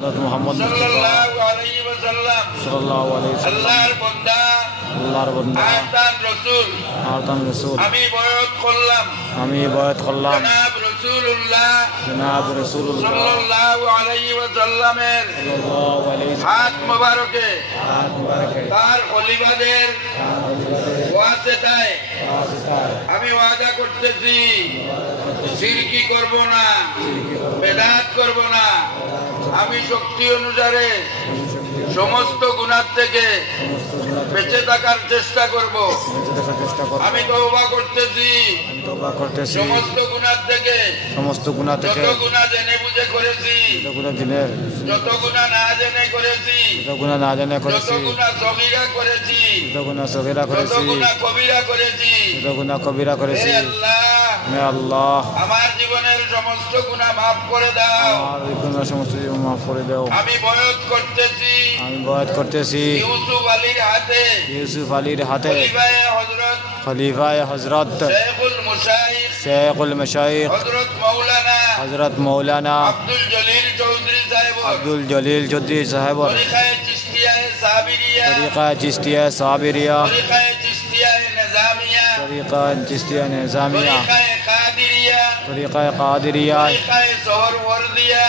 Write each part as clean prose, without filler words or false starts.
মুহাম্মদ সাল্লাল্লাহু আলাইহি ওয়াসাল্লাম আল্লাহর বান্দা আর তার রাসূল আমি বয়াত করলাম জনাব রাসূলুল্লাহ সাল্লাল্লাহু আলাইহি ওয়াসাল্লামের হাত মোবারকে তার খলিফাদের ওয়াসিতায় আমি ওয়াদা করতেছি শিরকি করব না, বেদাত করব না। আমি শক্তি অনুসারে সমস্ত গুনাহ থেকে বেঁচে থাকার চেষ্টা করব। আমি তওবা করতেছি সমস্ত গুনাহ থেকে যত গুনাহ জেনে বুঝে করেছি, যত গুনাহ না জেনে করেছি, যত গুনাহ সগীরা করেছি, যত গুনাহ কবিরা করেছি, হে আল্লাহ আমার জীবনের সমস্ত গুনাহ মাফ করে দাও। আমি বয়াত করতেছি ইউসুফ আলীর হাতে খলিফায়ে হযরত শেখুল মাশায়েখ হযরত মাওলানা আব্দুল জলিল চৌধুরী সাহেব তরিকা চিশতিয়া সাবিরিয়া তরিকা চিশতিয়া নিজামিয়া তরিকা কাদিরিয়া তরিকা সোহরওয়ার্দিয়া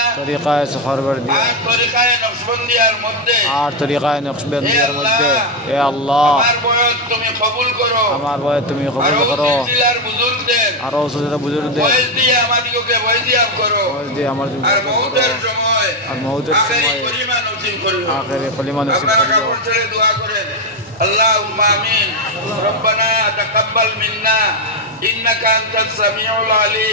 আর তরিকা নকশবন্দিয়ার মধ্যে হে আল্লাহ আমার বয়াত তুমি কবুল করো। আর ওসিলা বুজুর্গদের আমার আর মওতের সময় আখিরি কলিমা নসিব করো। দোয়া করেন আল্লাহুম্মা আমিন। রব্বানা তাকাব্বাল মিন্না ইন্নাকা আনতাস সামিউল আলিম।